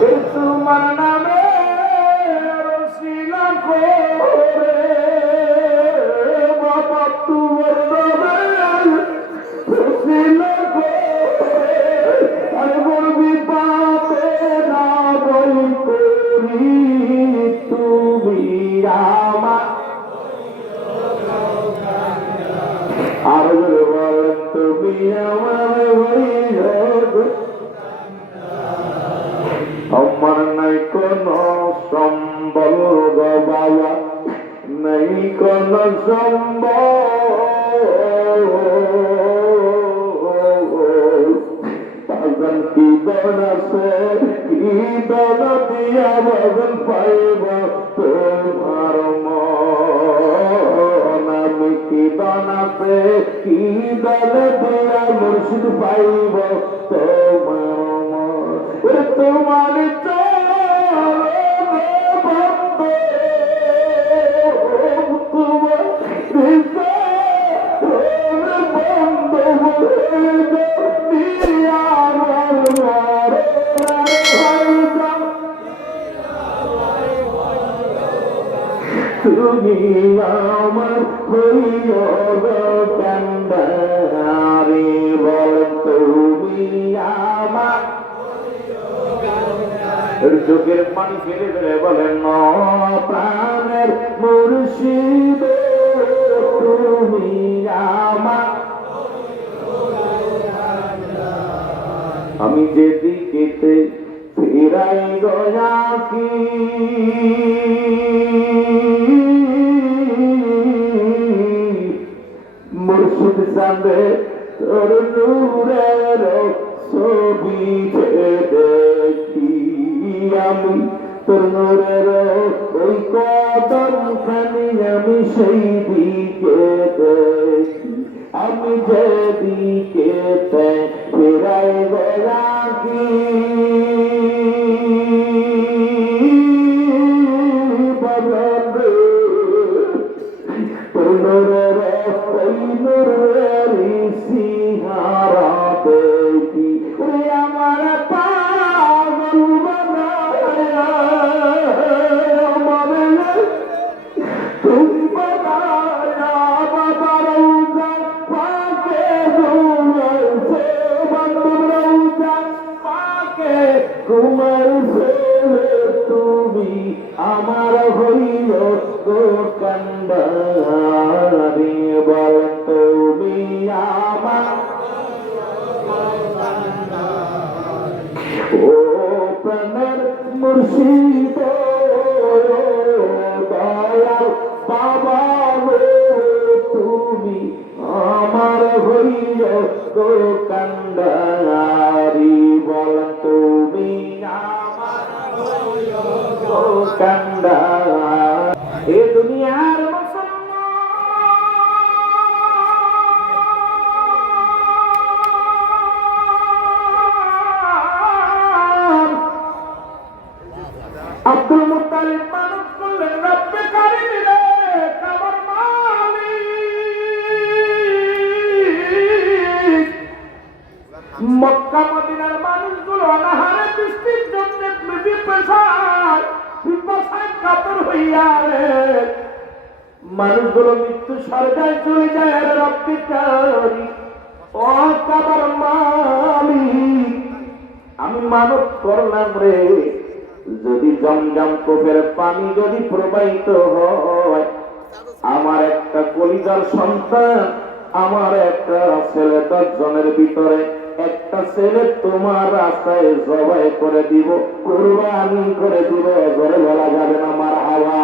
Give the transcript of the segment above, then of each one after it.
তোমার নামে রসিলা করে বাবা তোমার নামে রসিলা করে আর বলবি পাপে না বই করি তুমি আমার আর বলেন তুমি আমার আমার নাই কোন সম্বল গো বাবা নাই কোন সম্বল পাগল কি দন আছে কি দন দিয়া ভগন পাইব তোমার মন আমি কি দন আছে কি দন দিয়া মুর্শিদ পাইব তোমার মন তোমার তুমি আমার হইও কান্দারি বল তুমি আমার চোখের পানি ফেলে ফেলে বলেন প্রাণের মুর্শিদ তুমি আমার আমি যেদিকে ফিরাই গয়াকি মুর্শিদ সামনে তোর নূরের ছবি দেখি আমি তোর নূরের ওই কদম খানি আমি সেই দিকে দেখি আমি যেদিকে ফেরাই গয়াকি আমার পাগল বানায় আমার তুমি বানায় বাবা রৌজা পাকে ঘুমাইছে বান্ধব রৌজা পাকে ঘুমাইছে তুমি আমার হইল গো কান্দারি বল তুমি আমার ও প্রাণের মুর্শিদ দয়াল বাবা তুমি আমার হইল গো কান্দারি বল তুমি আমার হইল গো কান্দারি এ দুনিয়ার আব্দুল মুত্তালিব মানুষ করলেন রব্বে কারিম রে আমার মালিক মক্কা মদিনার মানুষগুলো অনাহারে বৃষ্টির জন্য বিপসায় কাতর হইয়া রে মানুষগুলো মৃত্যু সরকার চলে যায় আর রব্বে কারিম ও আমার মালিক আমি মানব করলাম রে যদি জমজম কূপের পানি যদি প্রবাহিত হয় আমার একটা কলিজার সন্তান আমার একটা ছেলে 10 জনের ভিতরে একটা ছেলে তোমার রাস্তায় জবাই করে দিব কুরবানি করে দিব জোরে বলা যাবে না মারহাবা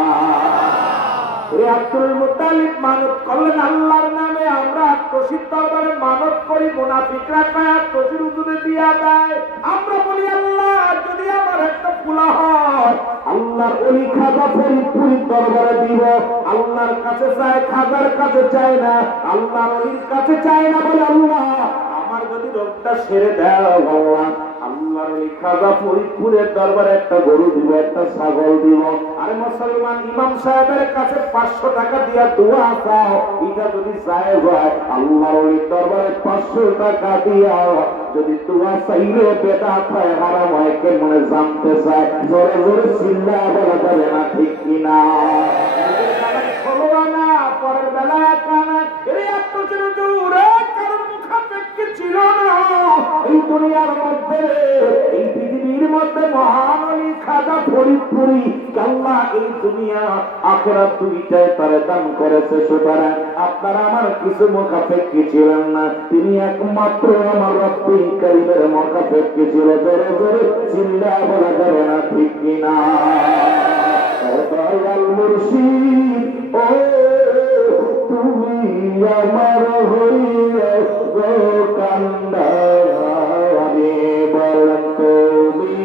আব্দুল মুত্তালিব মানত করলেন আল্লাহর নামে আমরা আত্মসিদ্ধ দরবারে মানত করি মুনাফিকরা কয় আত্মসির হুজুরে দিয়া দেয় আমরা বলি আল্লাহ যদি আমার একটা ফুলা হয় আল্লাহর ওলি খাজা ফরিদপুরের দরবারে দিব আল্লাহর কাছে চায় খাজার কাছে চায় না আল্লাহর ওলির কাছে চায় না বলে আল্লাহ আমার যদি রোগটা সেরে দাও ভগবান আল্লাহর ওলি খাজা ফরিদপুরের দরবারে একটা গরু দিব, একটা ছাগল দিব। আর মুসলমান ইমাম সাহেবের কাছে 500 টাকা দিয়া দোয়া চাও, এটা যদি জায়েজ হয় আল্লাহর ওলির দরবারে 500 টাকা দিয়া যদি দোয়া চাইলে বেদাত হয়, হারাম হয়, কেমনে জানতে চায়? জোরে জোরে চিল্লা বলা যাবে না, ঠিক কিনা? পরের বেলায় কানা এর এত দূরে কারোর মুখাপেক্ষী ছিল না। এই দুনিয়ার মধ্যে, এই পৃথিবীর মধ্যে মহান অলি খাজা ফরিদপুরি আল্লাহ এই দুনিয়া আখিরাত দুইটাই তারে দান করেছে। সুতরাং আপনারা আমার কিছু মুখাপেক্ষী ছিলেন না, তিনি একমাত্র আমার রব্বুল কারীমের মুখাপেক্ষী ছিল। জোরে জোরে চিল্লা বলা যাবে না, ঠিক কিনা? দয়াল মুর্শিদ ও তুমি আমার হইয়া গো কান্দারে, বলেন তুমি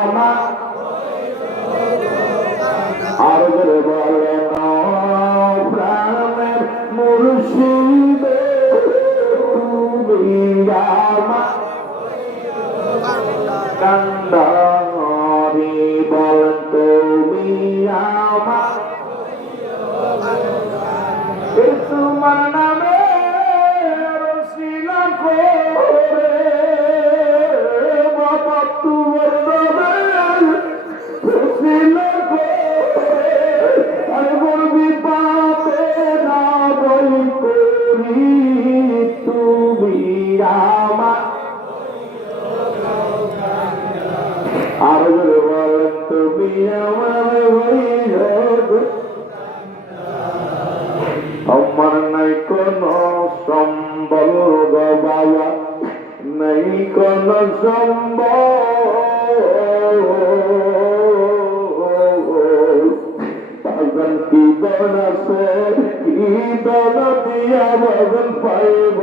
আমার, আর বলেন প্রাণের মুর্শিদ তুমি আমার কান্দারে, বলেন তুমি আমার, তোমার নামে রসিলা করে বাবা, তোমার নামে রসিলা করে আর বলবি পাবে না বই করি, তুমি আমার, আর বলেন তুমি আমার হইল। আমার নাই কোন সম্বল গো বাবা, নাই কোন সম্বল, পাগল কি দন আছে, কি দন দিয়া বদল পাইব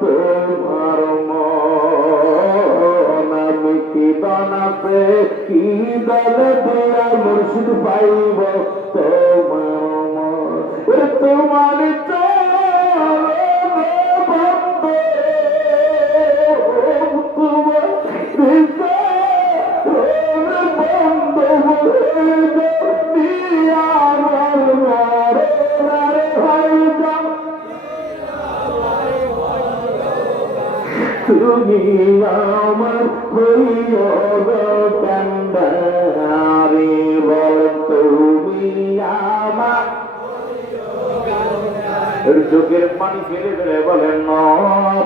তোমার মন, আমি কি দন আছে, কি দন দিয়া মুর্শিদ পাইব তোমার মন। তোমার তুমি আমার হইয়া গো কান্দারে, বলেন তুমি আমার, চোখের পানি ফেলে ফেলে বলেন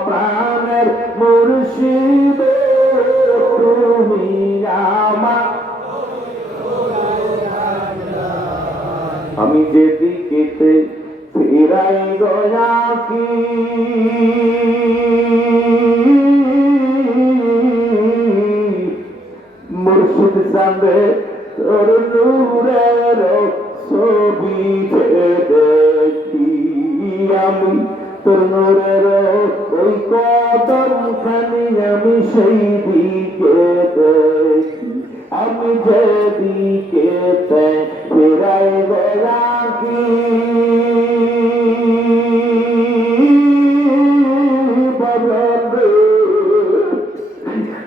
প্রাণের মুর্শিদ তুমি আমার, আমি যেদিকেতে ফিরাই গয়াকি মুর্শিদ চাঁদে তোর নূরের ছবি দেখি, আমি তোর নূরের ওই কদম খানি আমি সেই দিকে দেখি, আমি যেদিকে ফিরাই গয়াকি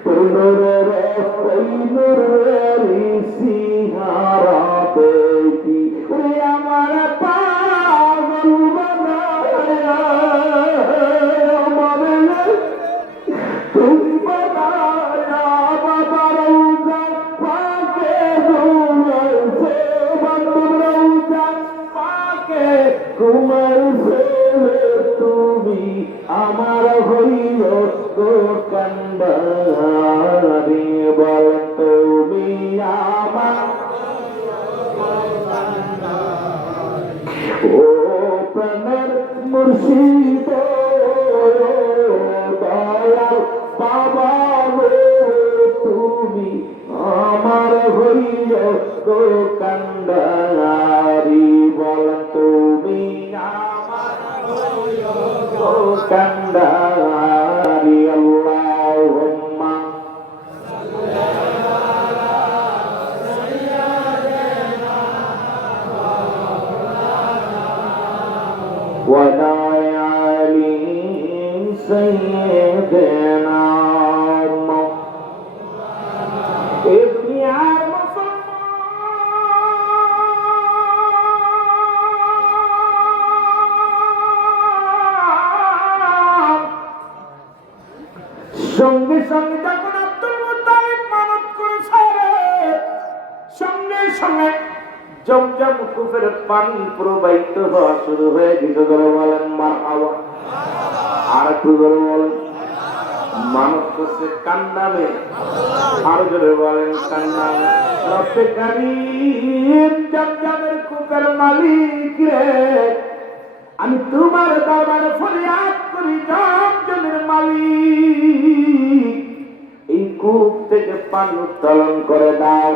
তোর নূরের ওই নূরের সিহারা দেখি, আমার পাগল বানায়া আমার তুমি বানায়া বাবা রৌজা পাকে ঘুমাইছে, বন্ধু রৌজা পাকে ঘুমাইছে, তুমি আমার হইল গো কান্দারে, বল তুমি আমার, ও প্রাণের মুর্শিদ দয়াল বাবা তুমি আমার হইল গো কান্দারি, বল তুমি আমার হইল গো কান্দারি। আল্লাহুম্মা وعلى آل سيدنا জমজম কূপের পানি প্রবাহিত হওয়া শুরু হয়ে গেছে। ধরে বলেন মারহাবা। আর একটু ধরে বলেন মানব করছে কান্নাবে। আরো জোরে বলেন কান্নাবে। রব্বে কারীম জমজমের কূপের মালিক রে, আমি তোমার দরবারে ফরিয়াদ করি জমজমের মালিক, এই কূপ থেকে পানি উত্তোলন করে দাও।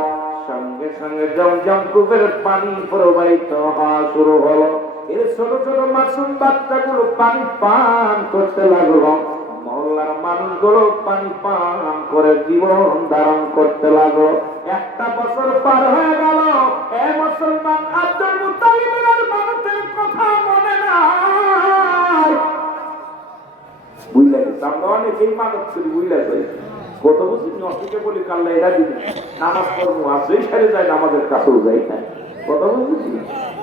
সঙ্গে সঙ্গে জমজম কূপের পানি প্রবাহিত হওয়া শুরু হলো। এর ছোট ছোট মাসুম বাচ্চাগুলো পানি পান করতে লাগলো। মহল্লার মানুষগুলো পানি পান করে জীবন ধারণ করতে লাগলো। একটা বছর পার হয়ে গেল। এ মুসলমান আব্দুল মুত্তালিবের মানুষের কথা মনে নাই। বুঝলে গেছে, আমরা অনেকেই মানত করি, বুঝলে যাই কত বছর নষ্টকে বলি কাল্লা এরা দিবি নামাজ পড়বো, আর যেই সাইডে যায় আমাদের কাছেও যাই না। কত বুঝেছি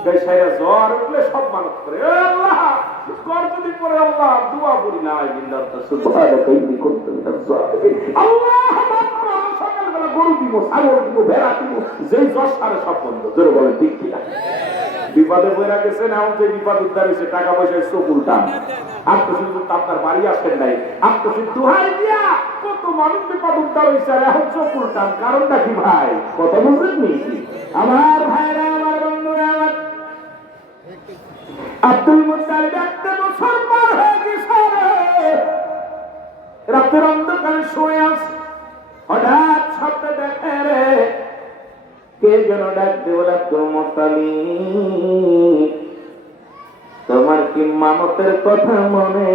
সেই সাইডে জ্বর উঠলে সব মানত করে আল্লাহ কর যদি করে আল্লাহ দোয়া করি না সকালবেলা গরু দিব, ছাগল দিব, ভেড়া দিব, যেই জ্বর সারে সব বন্ধ। জোরে বলেন ঠিক কিনা? বিপদে বইরা গেছেন, এখন যে বিপদ উদ্ধার হয়েছে, টাকা পয়সায় চোখ উল্টান। আত্মসিদ্ধ আপনার বাড়ি আসেন নাই, আত্মসিদ্ধ দোহাই দিয়া কত মানুষ বিপদ উদ্ধার হয়েছে, আর এখন চোখ উল্টান। কারণটা কি ভাই? কত বুঝলেন নি আমার ভাইরা, আমার বন্ধুরা, আমার আব্দুল মুত্তালিব একটা বছর পার হয়ে গেছে। রাতের অন্ধকারে শুয়ে আছে, হঠাৎ স্বপ্নে দেখে রে কে যেন ডাক দেওয়া। আব্দুল মুত্তালিব, তোমার কি মানতের কথা মনে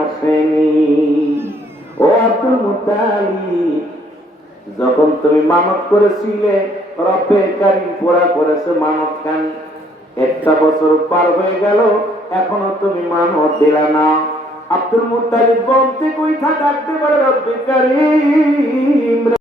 আসেনি? ও আব্দুল মুত্তালিব, যখন তুমি মানত করেছিলে রব্বে কারীম পুরা করেছে মানত খান, একটা বছর পার হয়ে গেল, এখনো তুমি মানত দিলা না। আব্দুল মুত্তালিব বলতে কইঠা ডাকতে পারে রব্বে কারীম।